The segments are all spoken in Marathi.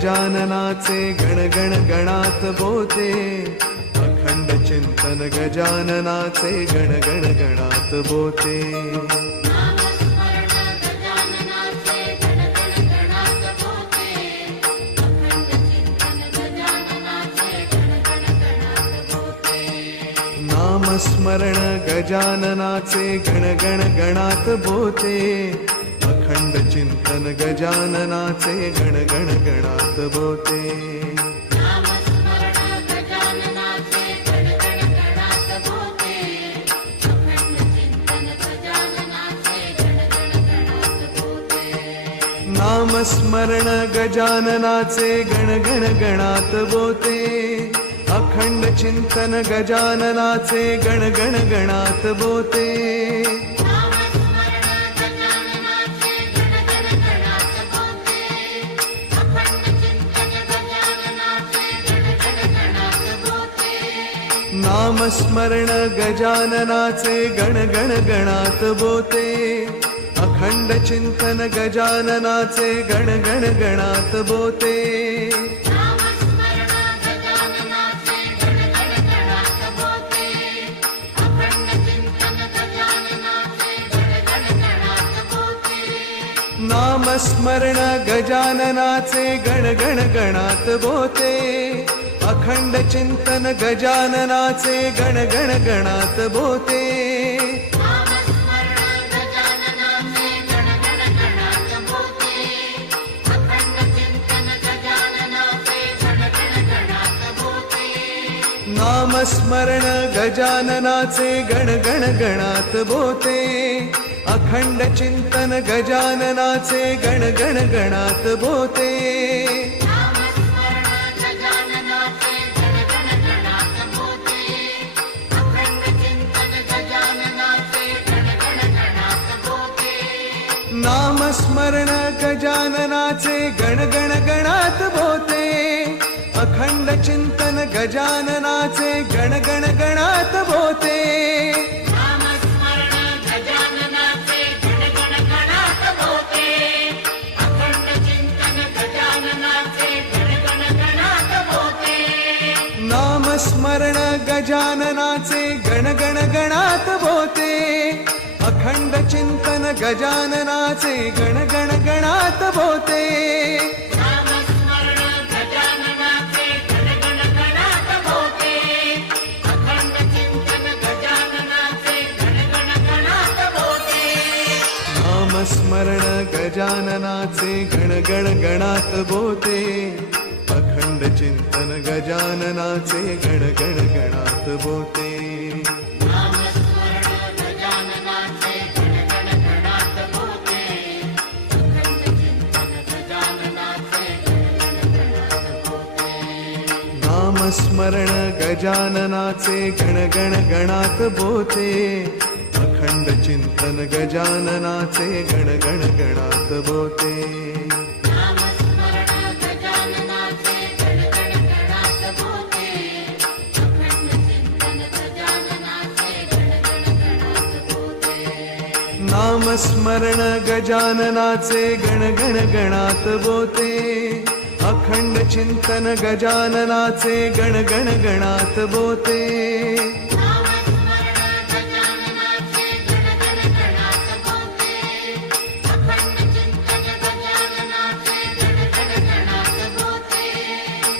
गजाननाचे गणगण गणात बोते. अखंड चिंतन गजाननाचे गणगण गणात बोते. नामस्मरण गजाननाचे गणगण गणात बोते. अखंड चिंतन गजाननाचे गण गणात बोते. नामस्मरण गजाननाचे गण गणात बोते. अखंड चिंतन गजाननाचे गण गणात बोते. नामस्मरण गजाननाचे गणगण गणात बोते. अखंड चिंतन गजाननाचे गणगण गणात बोते. नामस्मरण गजाननाचे गणगण गणात बोते. अखंड चिंतन गजाननाचे गण गण गणात बोते. नामस्मरण गजाननाचे गण गणात बोते. अखंड चिंतन गजाननाचे गण गणात बोते. नामस्मरण गजाननाचे गणगण गणात बोते. अखंड चिंतन गजाननाचे गणगण गणात बोते. नामस्मरण गजाननाचे गणगण गणात बोते. अखंड चिंतन गजाननाचे गणगण गणात बोते. नामस्मरण गजाननाचे गणगण गणात बोते. अखंड चिंतन गजाननाचे गणगण गणात बोते. स्मरण गजाननाचे गणगण गणात बोते. अखंड चिंतन गजाननाचे गणगण गणात बोते. नामस्मरण गजाननाचे गणगण गणात बोते. अखंड चिंतन गजाननाचे गणगण गणात बोते.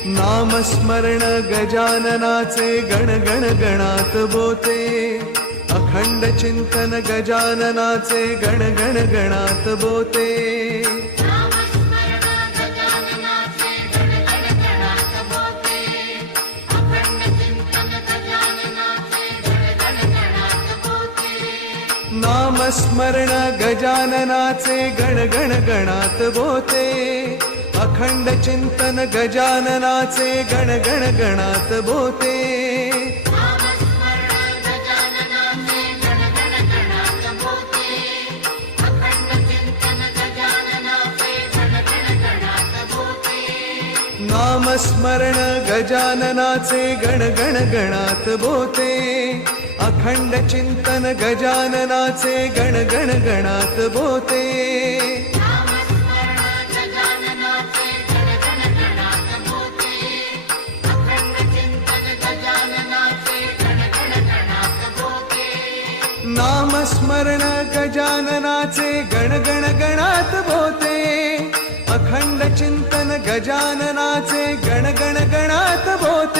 नामस्मरण गजाननाचे गण गणात बोते. अखंड चिंतन गजाननाचे गण गणात बोते. स्मरण गजाननाचे गण गणात बोते. अखंड चिंतन गजाननाचे गण गण गणात बोते. नामस्मरण गजाननाचे गण गणात बोते. अखंड चिंतन गजाननाचे गण गण गणात भोते नामस्मरण गजाननाचे गण गण गणात भोते अखंड चिंतन गजाननाचे गण गण गणात भोते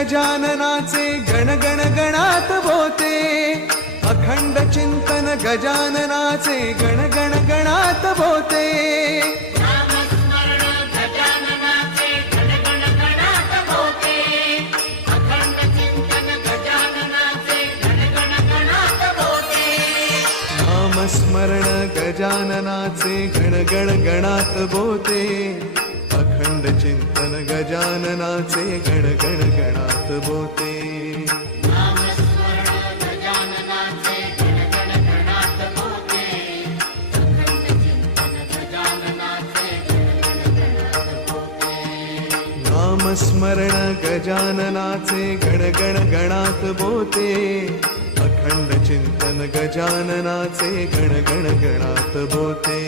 गजाननाचे गण गण गणात बोते. अखंड चिंतन गजाननाचे गण गण गणात बोते. नामस्मरण गजाननाचे गण गण गणात गजाननाचे गण गण गणात बोते. चिंतन गजाननाचे गण गण गणात बोते. नामस्मरण गजाननाचे गण गण गणात अखंड चिंतन गजाननाचे गण गण गणात बोते. अखंड चिंतन गजाननाचे गण गण गणात बोते.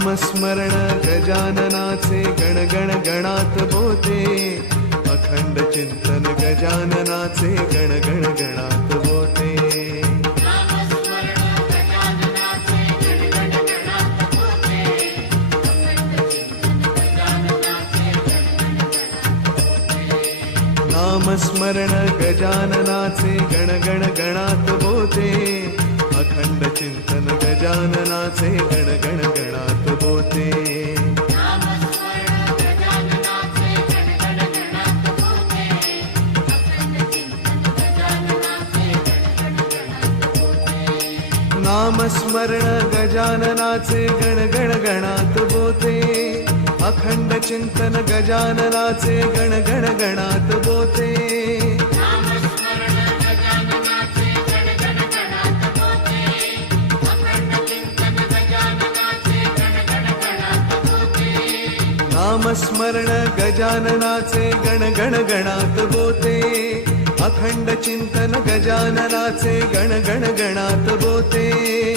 नामस्मरण गजाननाचे गण गण गणात बोते. अखंड चिंतन गजाननाचे गण गण गणात बोते. नामस्मरण गजाननाचे गण गजाननाचे गण गण गणात बोते. अखंड चिंतन गजाननाचे गण गण गणात बोते. नामस्मरण गजाननाचे गण गण गणात अखंड चिंतन गजाननाचे गण गण गणात गण गण बोते. अखंड चिंतन गजाननाचे गण गण गणात बोते.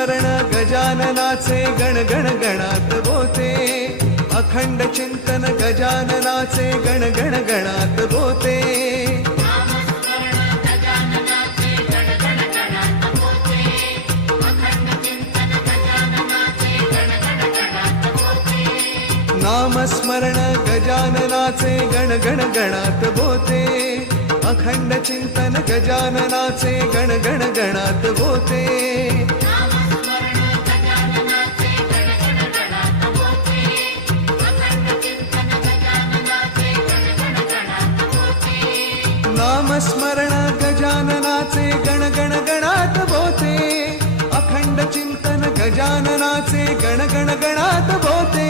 स्मरण गजाननाचे गण गण गणात बोते अखंड चिंतन गजाननाचे गण गण गणात बोते नामस्मरण गजाननाचे गण गण गणात होते. अखंड चिंतन गजाननाचे गण गण गणात होते. गण गण बोते अखंड चिंतन गजाननाचे गण गणात बोते नामस्मरण गजाननाचे गण गण गणात बोते. अखंड चिंतन गजाननाचे गण गण गणात बोते.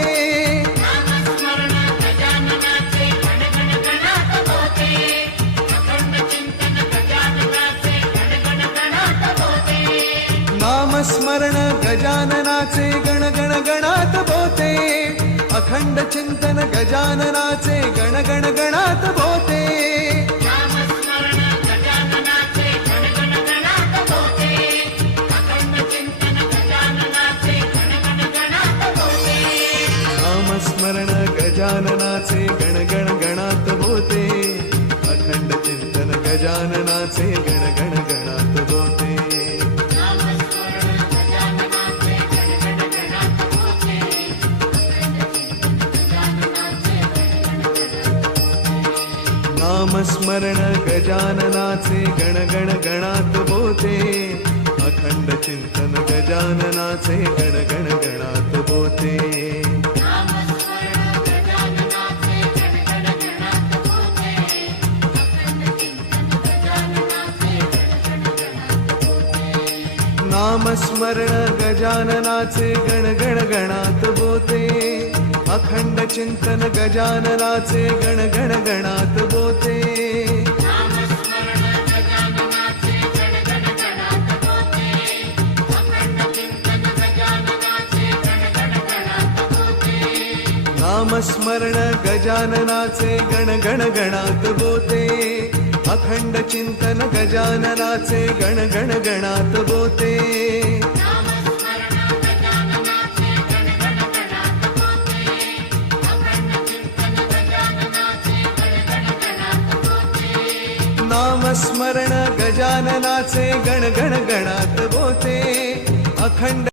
नामस्मरण गजाननाचे गण गण गणात होते अखंड चिंतन गजाननाचे गण गण गणात होते गजाननाचे गण गण गणात बोते अखंड चिंतन गजाननाचे गण गण गणात गण गणगण गणात बोते. अखंड चिंतन गजाननाचे गण गणात बोते. नामस्मरण गजाननाचे गण गणात बोते. अखंड चिंतन गजाननाचे गण गणात बोते. स्मरण गजाननाचे गण गण गणात बोते. अखंड